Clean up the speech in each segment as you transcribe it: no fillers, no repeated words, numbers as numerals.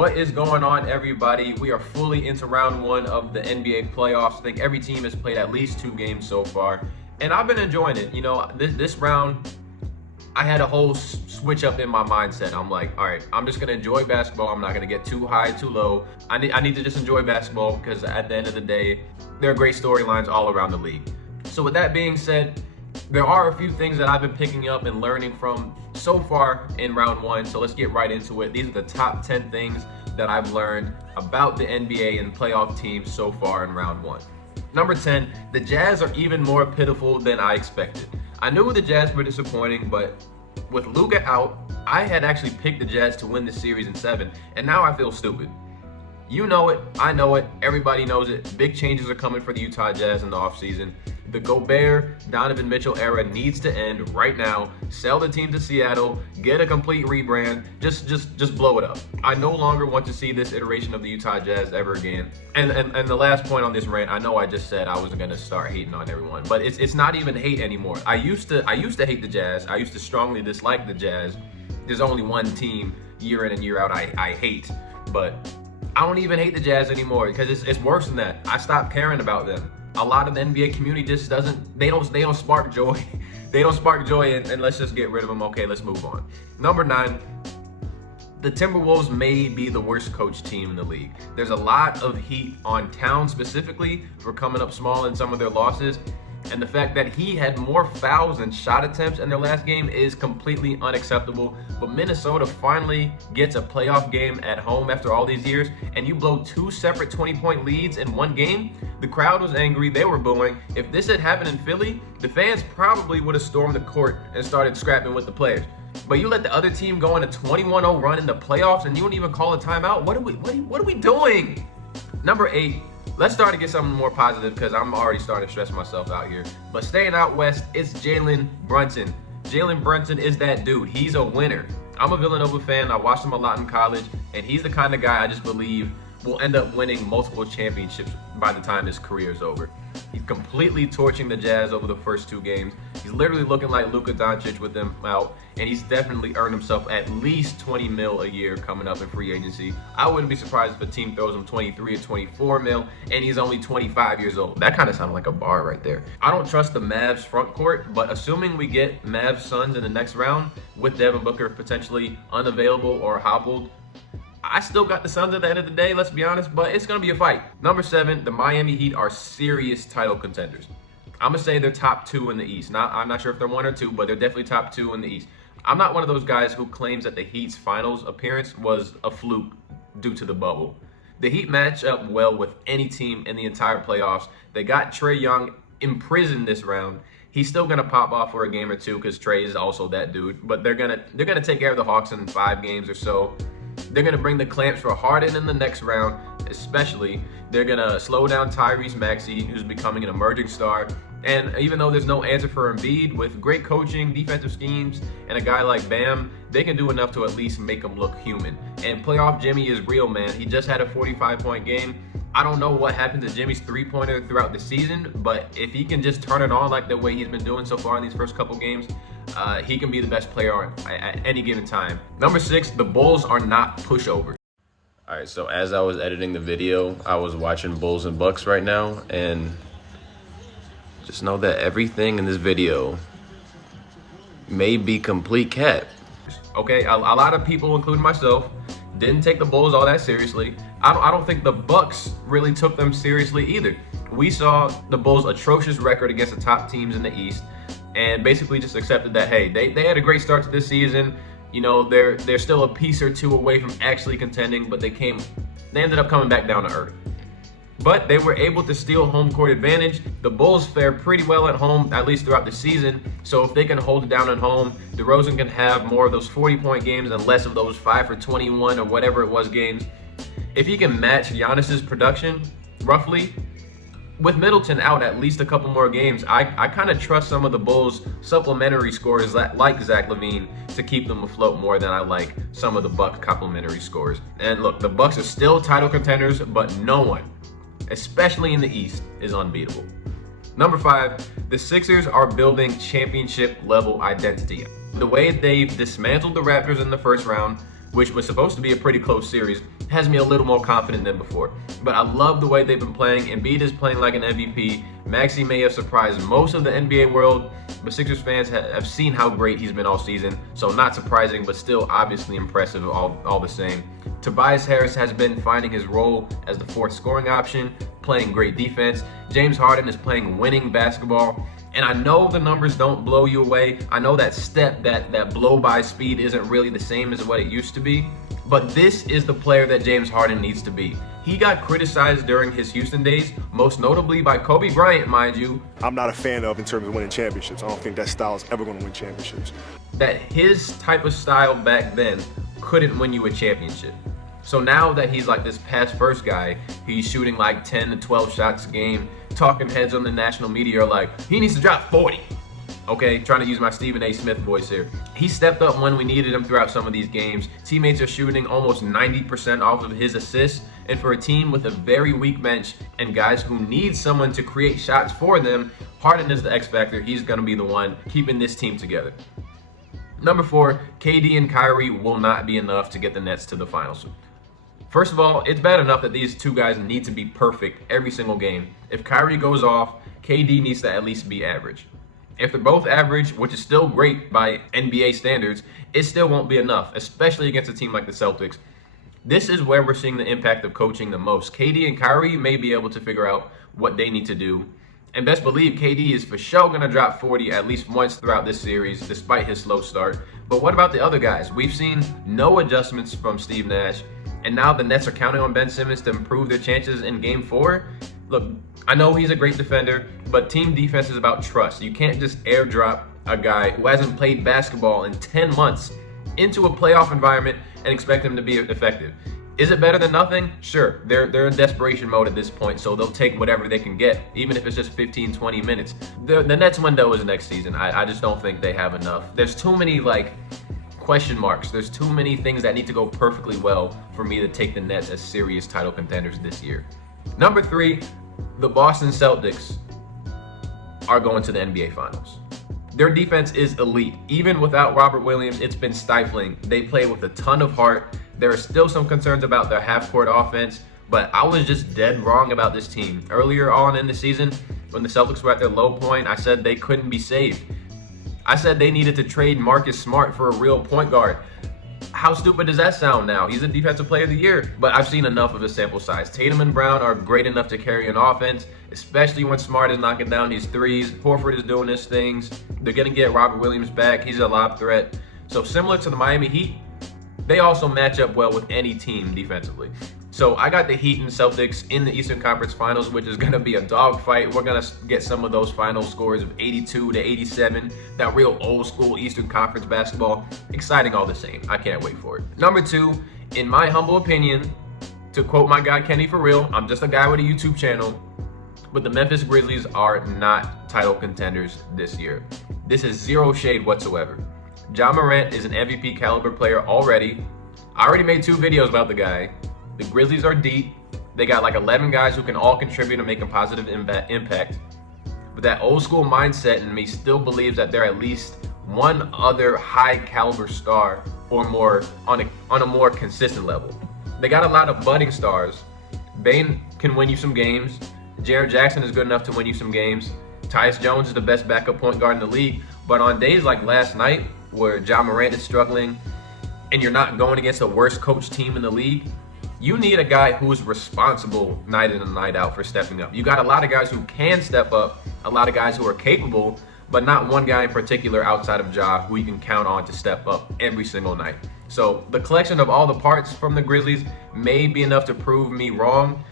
What is going on, everybody? We are fully into round one of the NBA playoffs. I think every team has played at least 2 games so far, and I've been enjoying it. You know, this round, I had a whole switch up in my mindset. I'm like, all right, I'm just gonna enjoy basketball. I'm not gonna get too high, too low. I need to just enjoy basketball because at the end of the day, there are great storylines all around the league. So with that being said, there are a few things that I've been picking up and learning from so far in round one. So let's get right into it. These are the top 10 things that I've learned about the NBA and playoff teams so far in round one. Number 10, the Jazz are even more pitiful than I expected. I knew the Jazz were disappointing, but with Luka out, I had actually picked the Jazz to win the series in 7, and now I feel stupid. You know it, I know it, everybody knows it. Big changes are coming for the Utah Jazz in the offseason. The Gobert, Donovan Mitchell era needs to end right now. Sell the team to Seattle, get a complete rebrand, just blow it up. I no longer want to see this iteration of the Utah Jazz ever again. And the last point on this rant, I know I just said I was gonna start hating on everyone, but it's not even hate anymore. I used to hate the Jazz. I used to strongly dislike the Jazz. There's only one team year in and year out I hate, but I don't even hate the Jazz anymore because it's worse than that. I stopped caring about them. A lot of the NBA community just they don't spark joy. They don't spark joy, and let's just get rid of them. Okay, let's move on. Number 9, the Timberwolves may be the worst coach team in the league. There's a lot of heat on Town specifically for coming up small in some of their losses. And the fact that he had more fouls than shot attempts in their last game is completely unacceptable. But Minnesota finally gets a playoff game at home after all these years, and you blow 2 separate 20-point leads in one game. The crowd was angry, they were booing. If this had happened in Philly, the fans probably would have stormed the court and started scrapping with the players. But you let the other team go on a 21-0 run in the playoffs, and you don't even call a timeout? What are we doing? Number 8. Let's start to get something more positive because I'm already starting to stress myself out here. But staying out west, it's Jalen Brunson. Jalen Brunson is that dude. He's a winner. I'm a Villanova fan. I watched him a lot in college, and he's the kind of guy I just believe will end up winning multiple championships by the time his career is over. He's completely torching the Jazz over the first 2 games. He's literally looking like Luka Doncic with them out, and he's definitely earned himself at least $20 million a year coming up in free agency. I wouldn't be surprised if a team throws him 23 or 24 million, and he's only 25 years old. That kind of sounded like a bar right there. I don't trust the Mavs front court, but assuming we get Mavs Suns in the next round with Devin Booker potentially unavailable or hobbled, I still got the Suns at the end of the day, let's be honest, but it's going to be a fight. Number 7, the Miami Heat are serious title contenders. I'm going to say they're top 2 in the East. I'm not sure if they're 1 or 2, but they're definitely top 2 in the East. I'm not one of those guys who claims that the Heat's finals appearance was a fluke due to the bubble. The Heat match up well with any team in the entire playoffs. They got Trae Young imprisoned this round. He's still going to pop off for a game or 2 because Trae is also that dude, but they're going to take care of the Hawks in 5 games or so. They're going to bring the clamps for Harden in the next round, especially. They're going to slow down Tyrese Maxey, who's becoming an emerging star. And even though there's no answer for Embiid, with great coaching, defensive schemes, and a guy like Bam, they can do enough to at least make him look human. And playoff Jimmy is real, man. He just had a 45-point game. I don't know what happened to Jimmy's three-pointer throughout the season, but if he can just turn it on like the way he's been doing so far in these first couple games, he can be the best player at any given time. Number 6, the Bulls are not pushovers. All right, so as I was editing the video, I was watching Bulls and Bucks right now, and just know that everything in this video may be complete cap. Okay, a lot of people, including myself, didn't take the Bulls all that seriously. I don't think the Bucks really took them seriously either. We saw the Bulls' atrocious record against the top teams in the East, and basically just accepted that, hey, they had a great start to this season. You know, they're still a piece or 2 away from actually contending, but they ended up coming back down to earth. But they were able to steal home court advantage. The Bulls fare pretty well at home, at least throughout the season. So if they can hold it down at home, DeRozan can have more of those 40-point games and less of those 5 for 21 or whatever it was games. If he can match Giannis's production, roughly, with Middleton out at least a couple more games, I kind of trust some of the Bulls' supplementary scorers like Zach LaVine to keep them afloat more than I like some of the Bucks' complementary scorers. And look, the Bucks are still title contenders, but no one, especially in the East, is unbeatable. Number 5, the Sixers are building championship level identity. The way they've dismantled the Raptors in the first round, which was supposed to be a pretty close series, has me a little more confident than before. But I love the way they've been playing. Embiid is playing like an MVP. Maxey may have surprised most of the NBA world, but Sixers fans have seen how great he's been all season. So not surprising, but still obviously impressive all the same. Tobias Harris has been finding his role as the fourth scoring option, playing great defense. James Harden is playing winning basketball. And I know the numbers don't blow you away. I know that that blow-by speed isn't really the same as what it used to be. But this is the player that James Harden needs to be. He got criticized during his Houston days, most notably by Kobe Bryant, mind you. I'm not a fan of in terms of winning championships. I don't think that style is ever going to win championships. That his type of style back then couldn't win you a championship. So now that he's like this pass first guy, he's shooting like 10 to 12 shots a game. Talking heads on the national media are like, he needs to drop 40. Okay, trying to use my Stephen A. Smith voice here. He stepped up when we needed him throughout some of these games. Teammates are shooting almost 90% off of his assists. And for a team with a very weak bench and guys who need someone to create shots for them, Harden is the X factor. He's going to be the one keeping this team together. Number 4, KD and Kyrie will not be enough to get the Nets to the finals. First of all, it's bad enough that these two guys need to be perfect every single game. If Kyrie goes off, KD needs to at least be average. If they're both average, which is still great by NBA standards, it still won't be enough, especially against a team like the Celtics. This is where we're seeing the impact of coaching the most. KD and Kyrie may be able to figure out what they need to do. And best believe KD is for sure going to drop 40 at least once throughout this series, despite his slow start. But what about the other guys? We've seen no adjustments from Steve Nash. And now the Nets are counting on Ben Simmons to improve their chances in Game 4. Look, I know he's a great defender, but team defense is about trust. You can't just airdrop a guy who hasn't played basketball in 10 months into a playoff environment and expect him to be effective. Is it better than nothing? Sure. They're in desperation mode at this point, so they'll take whatever they can get, even if it's just 15, 20 minutes. The Nets window is next season. I just don't think they have enough. There's too many, question marks. There's too many things that need to go perfectly well for me to take the Nets as serious title contenders this year. Number 3, the Boston Celtics are going to the NBA Finals. Their defense is elite. Even without Robert Williams, it's been stifling. They play with a ton of heart. There are still some concerns about their half-court offense, but I was just dead wrong about this team. Earlier on in the season, when the Celtics were at their low point, I said they couldn't be saved. I said they needed to trade Marcus Smart for a real point guard. How stupid does that sound now? He's a defensive player of the year, but I've seen enough of a sample size. Tatum and Brown are great enough to carry an offense, especially when Smart is knocking down these threes. Horford is doing his things. They're going to get Robert Williams back. He's a lob threat. So similar to the Miami Heat, they also match up well with any team defensively. So I got the Heat and Celtics in the Eastern Conference Finals, which is going to be a dogfight. We're going to get some of those final scores of 82 to 87, that real old school Eastern Conference basketball. Exciting all the same. I can't wait for it. Number 2, in my humble opinion, to quote my guy Kenny for real, I'm just a guy with a YouTube channel, but the Memphis Grizzlies are not title contenders this year. This is zero shade whatsoever. Ja Morant is an MVP caliber player already. I already made 2 videos about the guy. The Grizzlies are deep. They got 11 guys who can all contribute and make a positive impact. But that old school mindset in me still believes that they're at least one other high caliber star or more on a more consistent level. They got a lot of budding stars. Bane can win you some games. Jaren Jackson is good enough to win you some games. Tyus Jones is the best backup point guard in the league. But on days like last night, where Ja Morant is struggling and you're not going against the worst coached team in the league, you need a guy who's responsible night in and night out for stepping up. You got a lot of guys who can step up, a lot of guys who are capable, but not one guy in particular outside of Ja who you can count on to step up every single night. So the collection of all the parts from the Grizzlies may be enough to prove me wrong.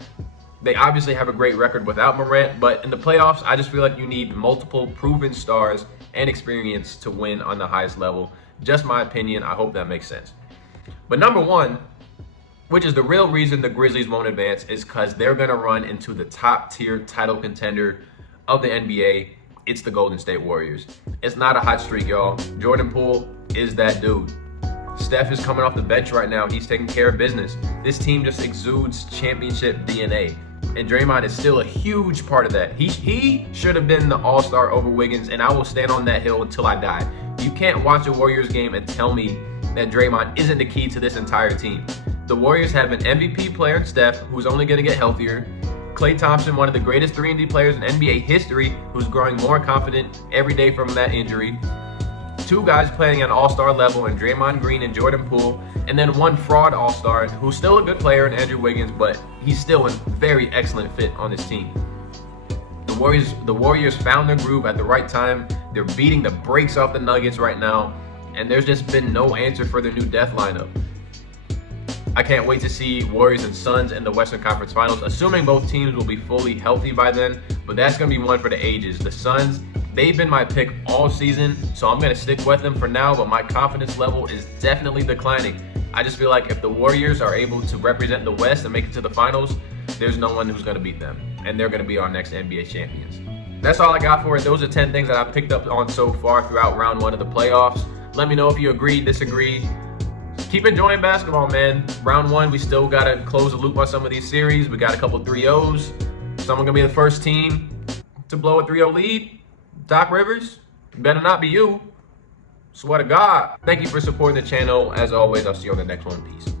They obviously have a great record without Morant, but in the playoffs, I just feel like you need multiple proven stars and experience to win on the highest level. Just my opinion. I hope that makes sense. But number 1, which is the real reason the Grizzlies won't advance, is because they're going to run into the top tier title contender of the NBA. It's the Golden State Warriors. It's not a hot streak, y'all. Jordan Poole is that dude. Steph is coming off the bench right now. He's taking care of business. This team just exudes championship DNA. And Draymond is still a huge part of that. He should have been the all-star over Wiggins, and I will stand on that hill until I die. You can't watch a Warriors game and tell me that Draymond isn't the key to this entire team. The Warriors have an MVP player in Steph, who's only going to get healthier. Klay Thompson, one of the greatest 3-and-D players in NBA history, who's growing more confident every day from that injury. 2 guys playing at all-star level in Draymond Green and Jordan Poole, and then 1 fraud all-star who's still a good player in Andrew Wiggins, but he's still a very excellent fit on this team. The Warriors found their groove at the right time. They're beating the brakes off the Nuggets right now, and there's just been no answer for their new death lineup. I can't wait to see Warriors and Suns in the Western Conference Finals, assuming both teams will be fully healthy by then, but that's going to be one for the ages. The Suns, they've been my pick all season, so I'm going to stick with them for now, but my confidence level is definitely declining. I just feel like if the Warriors are able to represent the West and make it to the finals, there's no one who's going to beat them, and they're going to be our next NBA champions. That's all I got for it. Those are 10 things that I've picked up on so far throughout round 1 of the playoffs. Let me know if you agree, disagree. Keep enjoying basketball, man. Round 1, we still got to close the loop on some of these series. We got a couple 3-0s. Someone going to be the first team to blow a 3-0 lead. Doc Rivers, better not be you. Swear to God. Thank you for supporting the channel. As always, I'll see you on the next one. Peace.